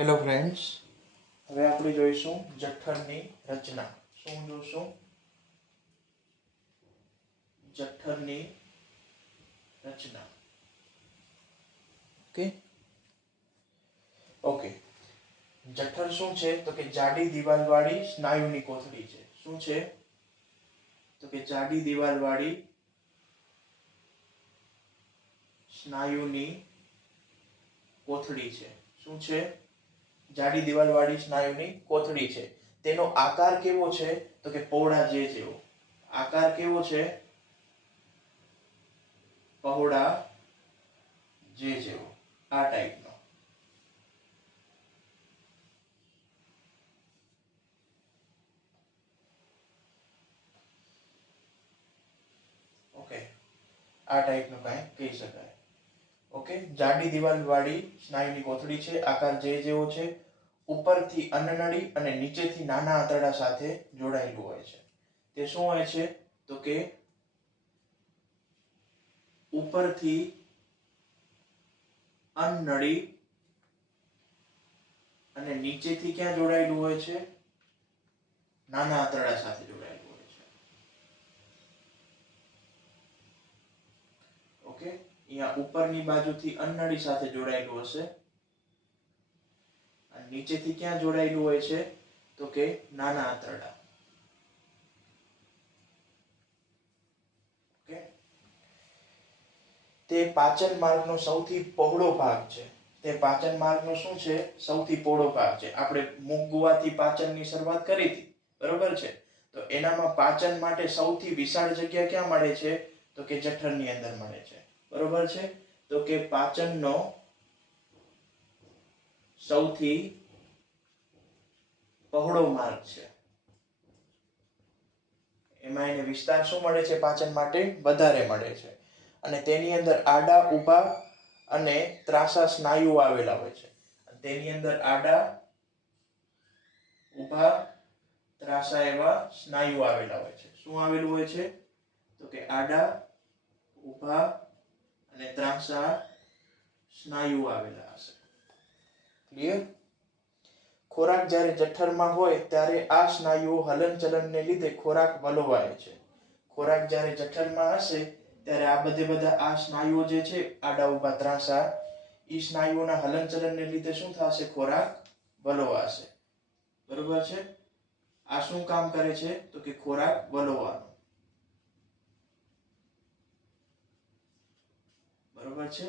Hello friends, હવે આપણે જોઈશું જઠરની રચના. શું જોઈશું? જઠરની રચના. ઓકે. જઠર શું છે? તો કે જાડી દિવાલવાળી સ્નાયુની કોથળી છે. શું છે? તો કે જાડી દિવાલવાળી સ્નાયુની કોથળી છે. શું છે? જાડી દિવાલવાળી સ્નાયુની કોથળી છે. તેનો આકાર કેવો છે? તો કે પહોળા જે જેવો. આકાર કેવો છે? પહોળા જે જેવો. આ ટાઈપનો. ઓકે, આ ટાઈપનું કાંઈ કહી શકાય. ઓકે, જાડી દિવાલવાળી સ્નાયુની કોથળી છે. આકાર જે જેવો છે. ઉપરથી અન્નનળી અને નીચેથી નાના આંતરડા સાથે જોડાયેલું હોય છે. તે શું હોય છે? તો કે ઉપરથી અન્નનળી અને નીચેથી ક્યાં જોડાયેલું હોય છે? નાના આંતરડા સાથે જોડાયેલું હોય છે. ઓકે, અહીંયા ઉપરની બાજુથી અન્નનળી સાથે જોડાયેલું હશે અને નીચેથી ક્યાં જોડાયેલું હોય છે? તો કે નાના આંતરડા. ઓકે, તે પાચન માર્ગનો સૌથી પહોળો ભાગ છે. તે પાચન માર્ગનો શું છે? સૌથી પહોળો ભાગ છે. આપણે મુખ ગુવાથી પાચનની શરૂઆત કરી હતી, બરોબર છે? તો એનામાં પાચન માટે સૌથી વિશાળ જગ્યા ક્યાં મળે છે? તો કે જઠરની અંદર મળે છે. બરોબર છે? તો કે પાચનનો સૌથી પહોળો માર્ગ છે. એમાં એને વિસ્તાર શું મળે છે? પાચન માટે વધારે મળે છે. અને તેની અંદર આડા, ઊભા અને ત્રાંસા સ્નાયુઓ આવેલા હોય છે. તેની અંદર આડા, ઊભા, ત્રાંસા એવા સ્નાયુઓ આવેલા હોય છે. શું આવેલું હોય છે? તો કે આડા, ઊભા અને ત્રાંસા સ્નાયુઓ આવેલા હશે. ક્લિયર? ખોરાક જ્યારે જઠરમાં હોય ત્યારે આ સ્નાયુઓ હલનચલનને લીધે ખોરાક વલોવાય છે. ખોરાક જ્યારે જઠરમાં હશે ત્યારે આ બધા આ સ્નાયુઓ જે છે, આડા, ઊભા, ત્રાંસા, એ સ્નાયુઓના હલનચલનને લીધે શું થશે? ખોરાક વલોવાશે. બરોબર છે? આ શું કામ કરે છે? તો કે ખોરાક વલોવાનું. બરોબર છે?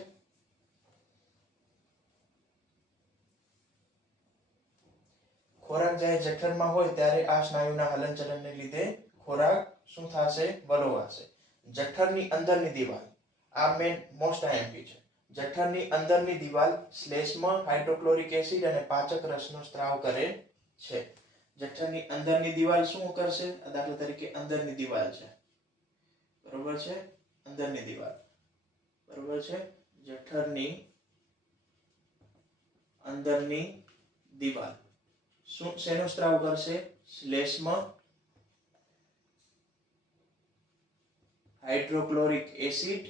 ખોરાક જ્યારે જઠરમાં હોય ત્યારે આ સ્નાયુના હલનચલનને લીધે ખોરાક શું થશે? વલોવાશે. જઠરની અંદરની દિવાલ, આ મેન મોસ્ટ આઈએમપી છે. જઠરની અંદરની દિવાલ શ્લેષ્મ, હાઇડ્રોક્લોરિક એસિડ અને પાચક રસનો સ્ત્રાવ કરે છે. જઠરની અંદરની દિવાલ શું કરશે? દાખલા તરીકે અંદરની દિવાલ છે. બરોબર છે? અંદરની દિવાલ. બરોબર છે? જઠરની અંદરની દિવાલ શું શેનો સ્ત્રાવ કરશે? શ્લેષ્મ, હાઇડ્રોક્લોરિક એસિડ,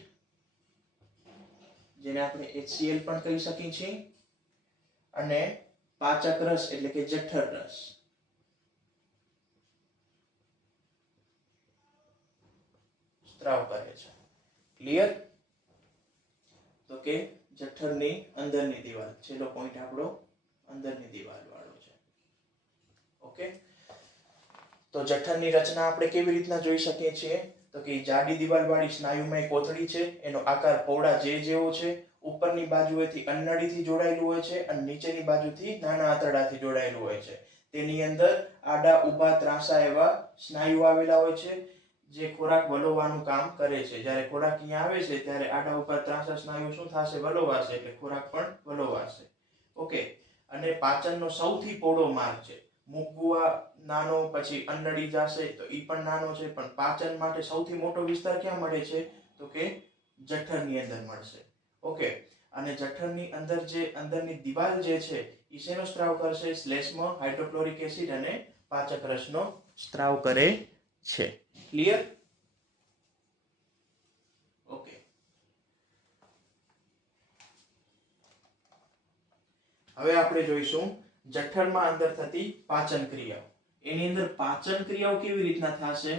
જેને આપણે HCl પણ કહી શકીએ છીએ, અને પાચક રસ એટલે કે જઠર રસ. સ્ત્રાવ કરે છે. ક્લિયર? તો કે જઠરની અંદરની દિવાલ, છેલ્લો પોઈન્ટ આપણો અંદરની દિવાલ વાળો છે. ઓકે, તો જઠરની રચના આપણે કેવી રીતના જોઈ શકીએ છીએ? તો કે જાડી દિવાલવાળી સ્નાયુમય કોથળી છે. એનો આકાર પહોળા જે જેવો છે. ઉપરની બાજુએથી અન્નનળીથી જોડાયેલું હોય છે અને નીચેની બાજુથી નાના આંતરડાથી જોડાયેલું હોય છે. તેની અંદર આડા, ઊભા, ત્રાંસા એવા સ્નાયુ આવેલા હોય છે જે ખોરાક વલોવાનું કામ કરે છે. જ્યારે ખોરાક અહીંયા આવે છે ત્યારે આડા, ઊભા, ત્રાંસા સ્નાયુ શું થશે? વલોવાશે. એટલે ખોરાક પણ વલોવાશે. ઓકે, અને પાચનનો સૌથી પહોળો માર્ગ છે. મુખ ગુવા નાનો, પછી અન્નનળી જશે તો ઈ પણ નાનો છે, પણ પાચન માટે સૌથી મોટો વિસ્તાર ક્યાં મળે છે? તો કે જઠરની અંદર મળશે. ઓકે, અને જઠરની અંદર જે અંદરની દિવાલ જે છે એ શેનો સ્ત્રાવ કરશે? શ્લેષ્મ, હાઇડ્રોક્લોરિક એસિડ અને પાચક રસનો સ્ત્રાવ કરે છે. ક્લિયર? ઓકે, હવે આપણે જોઈશું જઠરમાં અંદર થતી પાચન ક્રિયાઓ. એની અંદર પાચન ક્રિયાઓ કેવી રીતના થશે?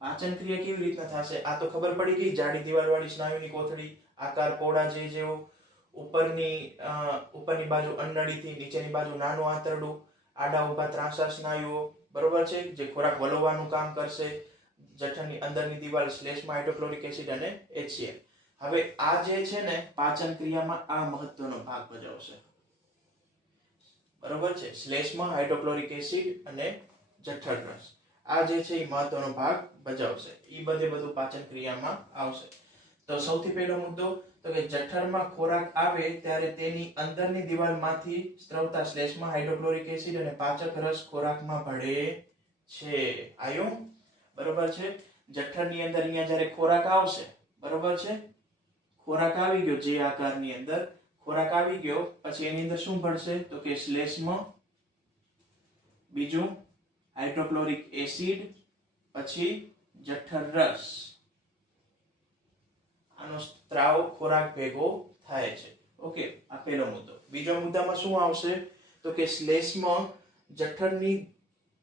પાચન ક્રિયા કેવી રીતના થશે? આ તો ખબર પડી ગઈ. જાડી દિવાલવાળી સ્નાયુની કોથળી, આકાર પહોળા જેવો, ઉપરની બાજુ અન્નળીથી નીચેની બાજુ નાનું આંતરડું, આડા ઊભા ત્રાંસા સ્નાયુઓ, બરોબર છે, જે ખોરાક વલોવવાનું કામ કરશે. જઠરની અંદરની દિવાલ શ્લેષ્મા, હાઇડ્રોક્લોરિક એસિડ અને HCl. હવે આ જે છે ને પાચન ક્રિયામાં આ મહત્વનો ભાગ ભજવશે, બરોબર છે. શ્લેષ્મા, હાઇડ્રોક્લોરિક એસિડ અને જઠર રસ, આ જે છે એ મહત્વનો ભાગ ભજવશે. એ બધું પાચન ક્રિયામાં આવશે. તો સૌથી પહેલો મુદ્દો તો કે જઠરમાં ખોરાક આવે ત્યારે તેની અંદરની દિવાલમાંથી સ્ત્રવતા શ્લેષ્મા, હાઇડ્રોક્લોરિક એસિડ અને પાચક રસ ખોરાકમાં ભળે છે. આયો, બરોબર છે. જઠરની અંદર અહીંયા જ્યારે ખોરાક આવશે, બરોબર છે, ખોરાક આવી ગયો, જે આકારની અંદર ખોરાક આવી ગયો, પછી એની અંદર શું ભળશે? તો કે શ્લેષ્મા, બીજું હાઇડ્રોક્લોરિક એસિડ, પછી જઠર રસ. આનો સ્ત્રાવ ખોરાક ભેગો થાય છે. ઓકે, આ પહેલો મુદ્દો. બીજો મુદ્દામાં શું આવશે? તો કે શ્લેષ્મા જઠરની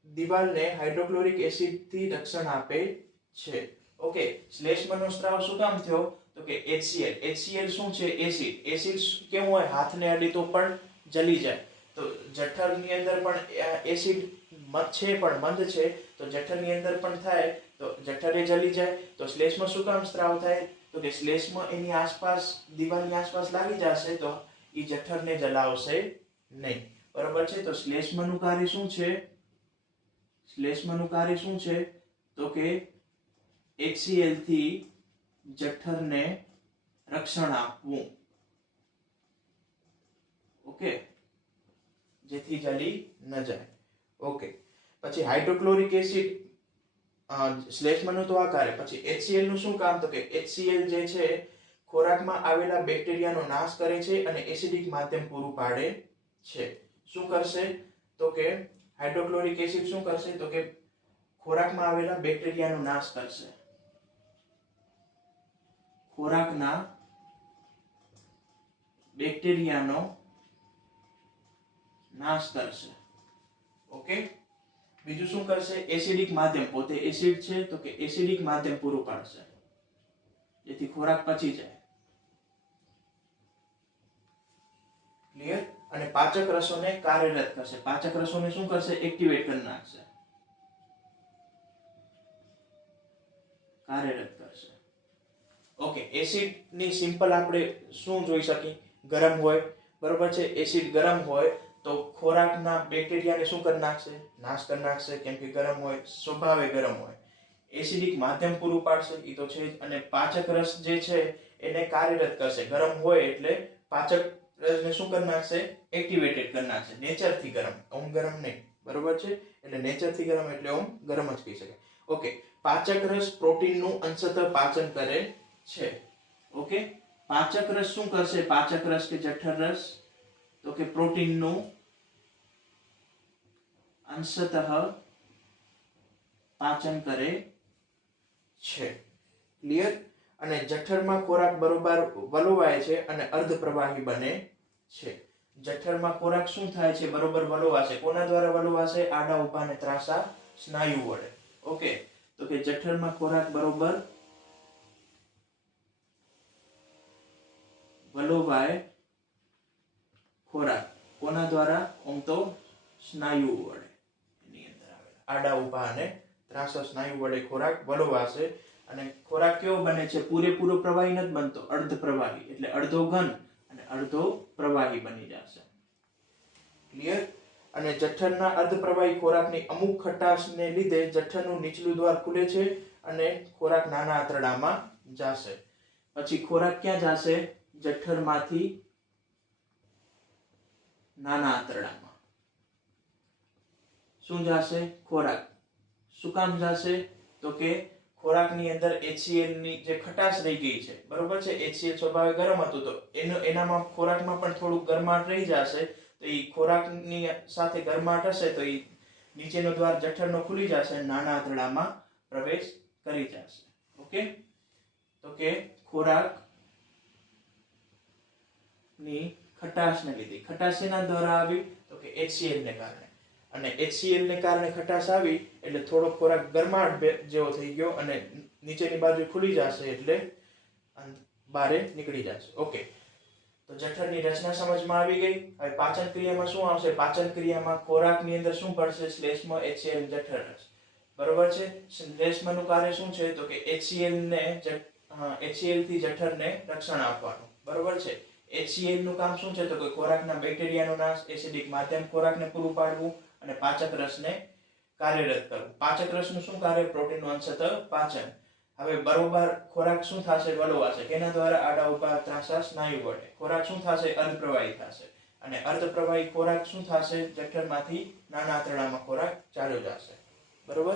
દિવાલને હાઇડ્રોક્લોરિક એસિડ થી રક્ષણ આપે છે. ઓકે, શ્લેષ્માનો સ્ત્રાવ શું કામ થયો? તો કે HCl. HCl શું છે? એસિડ. એસિડ કેવું હોય? હાથને અડી તો પણ જલી જાય. તો જઠરની અંદર પણ એસિડ છે, પણ મંદ છે, તો જઠરની અંદર પણ થાય તો જઠરે જલી જાય. તો શ્લેષ્મા શું કામ સ્ત્રાવ થાય? તો કે શ્લેષ્મા એની આસપાસ, દિવાલની આસપાસ લાગી જશે તો એ જઠરને જલાવશે નહીં, બરોબર છે. તો શ્લેષ્માનું કાર્ય શું છે? શ્લેષ્માનું કાર્ય શું છે? તો કે HCl થી જઠરને રક્ષણ આપવું. ઓકે, જેથી જલી ન જાય. ઓકે, પછી હાઇડ્રોક્લોરિક એસિડ, શ્લેષ્માનું તો આ કાર્ય. પછી HCl નું શું કામ? તો કે HCl જે છે ખોરાકમાં આવેલા બેક્ટેરિયાનો નાશ કરે છે અને એસિડિક માધ્યમ પૂરું પાડે છે. શું કરશે? તો કે હાઇડ્રોક્લોરિક એસિડ શું કરશે? તો કે ખોરાકમાં આવેલા બેક્ટેરિયાનો નાશ કરશે. ખોરાકના બેક્ટેરિયાનો નાશ કરશે. ઓકે, બીજું શું કરશે? એસિડિક માધ્યમ, પોતે એસિડ છે તો કે એસિડિક માધ્યમ પૂરું પાડશે, જેથી ખોરાક પચી જાય. ક્લિયર? અને પાચક રસોને કાર્યરત કરશે. પાચક રસોને શું કરશે? એક્ટિવેટ કરી નાખશે, કાર્યરત કરશે. ઓકે, એસિડ ની સિમ્પલ આપણે શું જોઈ શકીએ? ગરમ હોય, બરોબર છે. એસિડ ગરમ હોય તો ખોરાકના બેક્ટેરિયાને શું કરી નાખશે? નાશ કરી નાખશે, કેમ કે ગરમ હોય, સ્વભાવે ગરમ હોય. એસિડિક માધ્યમ પૂરું પાડશે, એ તો છે જ. અને પાચક રસ જે છે એને કાર્યરત કરશે. ગરમ હોય એટલે પાચક રસને શું કરી નાખશે? એક્ટિવેટેડ કરી નાખશે. નેચરથી ગરમ, ઓમ ગરમ નહીં, બરોબર છે. એટલે નેચરથી ગરમ એટલે ઓમ ગરમ જ કહી શકાય. ઓકે, પાચક રસ પ્રોટીનનું અંશતઃ પાચન કરે છે. ઓકે, પાચક રસ શું કરશે? પાચક રસ કે જઠર રસ, તો કે પ્રોટીનનું અંશતઃ પાચન કરે છે. ક્લિયર? અને જઠરમાં ખોરાક બરોબર વલોવાય છે અને અર્ધ પ્રવાહી બને છે. જઠરમાં ખોરાક શું થાય છે? બરોબર વલોવાશે. કોના દ્વારા વલોવાશે? આડા ઊભા અને ત્રાંસા સ્નાયુ વડે. ઓકે, તો કે જઠરમાં ખોરાક બરોબર વલોવાય. ખોરાક કોના દ્વારા? ઓમ તો સ્નાયુ વડે. એની અંદર આવેલા આડા ઊભા અને ત્રાંસા સ્નાયુ વડે ખોરાક વલોવાશે. અને ખોરાક કેવો બને છે? પૂરેપૂરો પ્રવાહી નથી બનતો, અર્ધ પ્રવાહી. એટલે અડધો ઘન અને અડધો પ્રવાહી બની જશે. ક્લિયર? અને જઠરના અર્ધ પ્રવાહી ખોરાકની અમુક ખટાશને લીધે જઠરનું નીચલું દ્વાર ખુલે છે અને ખોરાક નાના આંતરડામાં જશે. પછી ખોરાક ક્યાં જશે? જઠરમાંથી નાના આંતરડામાં. શું જશે? ખોરાક. શું કામ જશે? તો કે ખોરાકની અંદર HCl ની જે ખટાશ રહી ગઈ છે, બરોબર છે. HCl સ્વભાવે ગરમ હતું તો એનામાં ખોરાકમાં પણ થોડું ગરમાટ રહી જશે. તો એ ખોરાકની સાથે ગરમાટ હશે તો એ નીચેનો દ્વાર જઠરનો ખુલી જશે અને નાના આંતરડામાં પ્રવેશ કરી જશે. ઓકે, તો કે ખોરાક ની ખટાશને લીધે. ખટાશ શેના દ્વારા આવી? તો કે HCl ને કારણે. અને HCl ને કારણે ખટાશ આવી એટલે થોડો ખોરાક ગરમાટ જેવો થઈ ગયો અને નીચેની બાજુ ખુલી જશે એટલે બહાર નીકળી જશે. ઓકે, તો જઠરની રચના સમજમાં આવી ગઈ. હવે પાચન ક્રિયામાં શું આવશે? પાચન ક્રિયામાં ખોરાકની અંદર શું પડશે? શ્લેષ્મ HCl જઠર રસ. બરોબર છે. શ્લેષ્મનું કાર્ય શું છે? તો કે HCl થી જઠરને રક્ષણ આપવાનું. બરોબર છે. HCl નું કામ શું છે? તો કે ખોરાકના બેક્ટેરિયાનો નાશ, એસિડિક માધ્યમ ખોરાકને પૂરું પાડવું અને પાચક રસને કાર્યરત કરવું. પાચક રસનું શું કાર્ય? પ્રોટીનનું અંશતઃ પાચન. હવે બરોબર ખોરાક શું થશે? વલોવાશે. કેના દ્વારા? આડા ઉભા ત્રાંસા સ્નાયુ વડે. ખોરાક શું થશે? અર્ધપ્રવાહી થશે. અને અર્ધપ્રવાહી ખોરાક શું થશે? જઠરમાંથી નાના આંતરડામાં ખોરાક ચાલ્યો જશે. બરોબર.